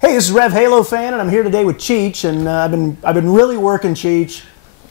Hey, this is Rev Halo fan, and I'm here today with Cheech, and I've been really working Cheech.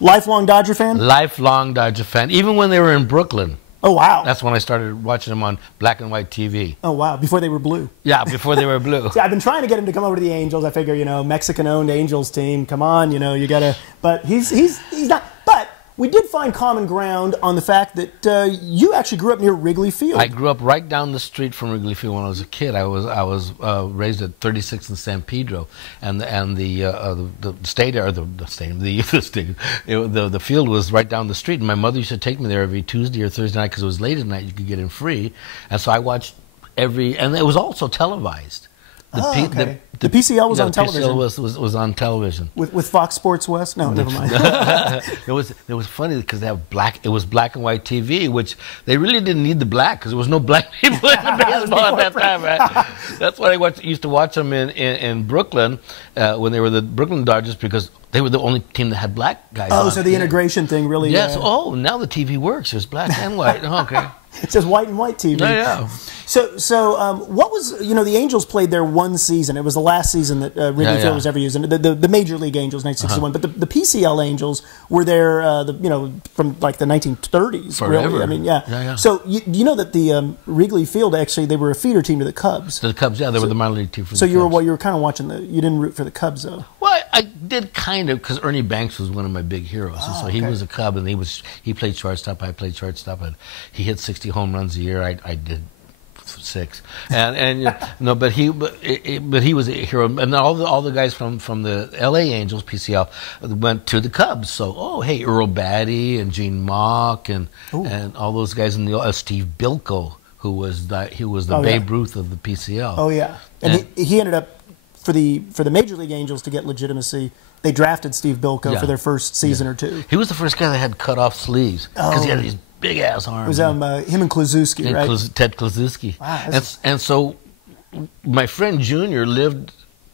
Lifelong Dodger fan? Lifelong Dodger fan. Even when they were in Brooklyn. Oh, wow. That's when I started watching them on black and white TV. Oh, wow. Before they were blue. Yeah, before they were blue. See, I've been trying to get him to come over to the Angels. I figure, Mexican-owned Angels team. Come on, you got to... But he's not... But we did find common ground on the fact that you actually grew up near Wrigley Field. I grew up right down the street from Wrigley Field when I was a kid. I was raised at 36th and San Pedro, and the stadium, or the stadium, the field was right down the street. And my mother used to take me there every Tuesday or Thursday night because it was late at night. You could get in free, and so I watched and it was also televised. Okay. The PCL was on television. The PCL was on television with Fox Sports West. No, never mind. It was funny because it was black and white TV, which they really didn't need the black because there was no black people in the baseball at that time. Right? That's why I used to watch them in Brooklyn when they were the Brooklyn Dodgers, because they were the only team that had black guys. Oh, so the integration thing really. Yes. Oh, now the TV works. There's black and white. Okay. It says white and white TV. Yeah. So what was, the Angels played there one season. It was the last season that Wrigley Field was ever used. And the Major League Angels, 1961. But the PCL Angels were there, from like the 1930s. Forever. Really. I mean, yeah. So you know that the Wrigley Field, actually, they were a feeder team to the Cubs. The Cubs, yeah. They were the minor league team for the Cubs. So you were kind of watching you didn't root for the Cubs, though. Well, I did kind of, because Ernie Banks was one of my big heroes. And so he was a Cub, and he played shortstop. I played shortstop, and he hit 60 home runs a year. I did 6, but he was a hero, and all the guys from the L.A. Angels PCL went to the Cubs. So hey, Earl Batty and Gene Mauch and all those guys in the Steve Bilko, who was the Babe Ruth of the PCL. Oh yeah, and he ended up for the Major League Angels to get legitimacy. They drafted Steve Bilko for their first season or two. He was the first guy that had cut off sleeves because he had these big ass arms. It was him and Kluszewski, right? Ted Kluszewski. Wow, and so my friend Junior lived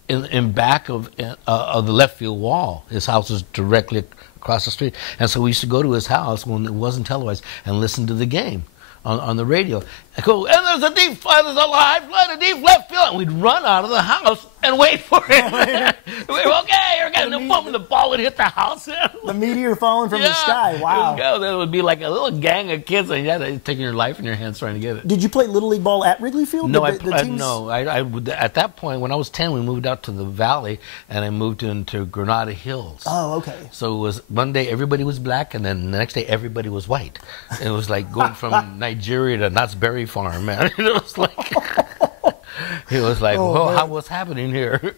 in back of the left field wall. His house was directly across the street, and so we used to go to his house when it wasn't televised and listen to the game on the radio. I go, and there's a deep fly, there's a high fly to deep left field, and we'd run out of the house and wait for it. We were you're getting the moment the ball would hit the house. The meteor falling from the sky. Wow. There would be like a little gang of kids, and you had to take your life in your hands trying to get it. Did you play Little League ball at Wrigley Field? No, at that point, when I was 10, we moved out to the Valley, and I moved into Granada Hills. Oh, okay. So it was one day everybody was black, and then the next day everybody was white. And it was like going from Nigeria to Knott's Berry Farm, man. It was like, whoa, what's happening here?